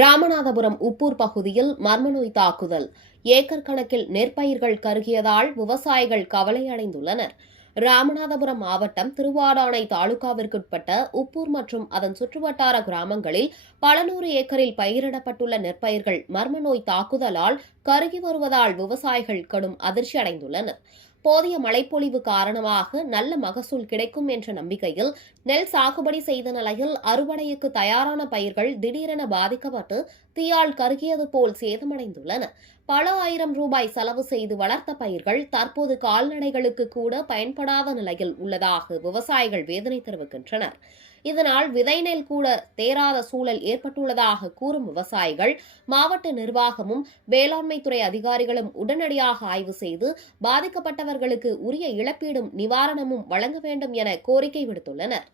ராமநாதபுரம் உப்பூர் பகுதியில் மர்மநோய் தாக்குதல். ஏக்கர் கணக்கில் நெற்பயிர்கள் கருகியதால் விவசாயிகள் கவலையடைந்துள்ளனர். ராமநாதபுரம் மாவட்டம் திருவாடானை தாலுகாவிற்குட்பட்ட உப்பூர் மற்றும் அதன் சுற்றுவட்டார கிராமங்களில் பல நூறு ஏக்கரில் பயிரிடப்பட்டுள்ள நெற்பயிர்கள் மர்மநோய் தாக்குதலால் கருகி வருவதால் விவசாயிகள் கடும் அதிர்ச்சி அடைந்துள்ளனர். போதிய மழைப்பொழிவு காரணமாக நல்ல மகசூல் கிடைக்கும் என்ற நம்பிக்கையில் நெல் சாகுபடி செய்த நிலையில் அறுவடைக்கு தயாரான பயிர்கள் திடீரென பாதிக்கப்பட்டு தீயால் கருகியது போல் சேதமடைந்துள்ளன. பல ஆயிரம் ரூபாய் செலவு செய்து வளர்த்த பயிர்கள் தற்போது கால்நடைகளுக்கு கூட பயன்படாத நிலையில் உள்ளதாக விவசாயிகள் வேதனை தெரிவிக்கின்றனர். இதனால் விதை நெல் கூட தேராத சூழல் ஏற்பட்டுள்ளதாக கூறும் விவசாயிகள், மாவட்ட நிர்வாகமும் வேளாண்மைத்துறை அதிகாரிகளும் உடனடியாக ஆய்வு செய்து பாதிக்கப்பட்டவர்களுக்கு உரிய இழப்பீடும் நிவாரணமும் வழங்க வேண்டும் என கோரிக்கை விடுத்துள்ளனர்.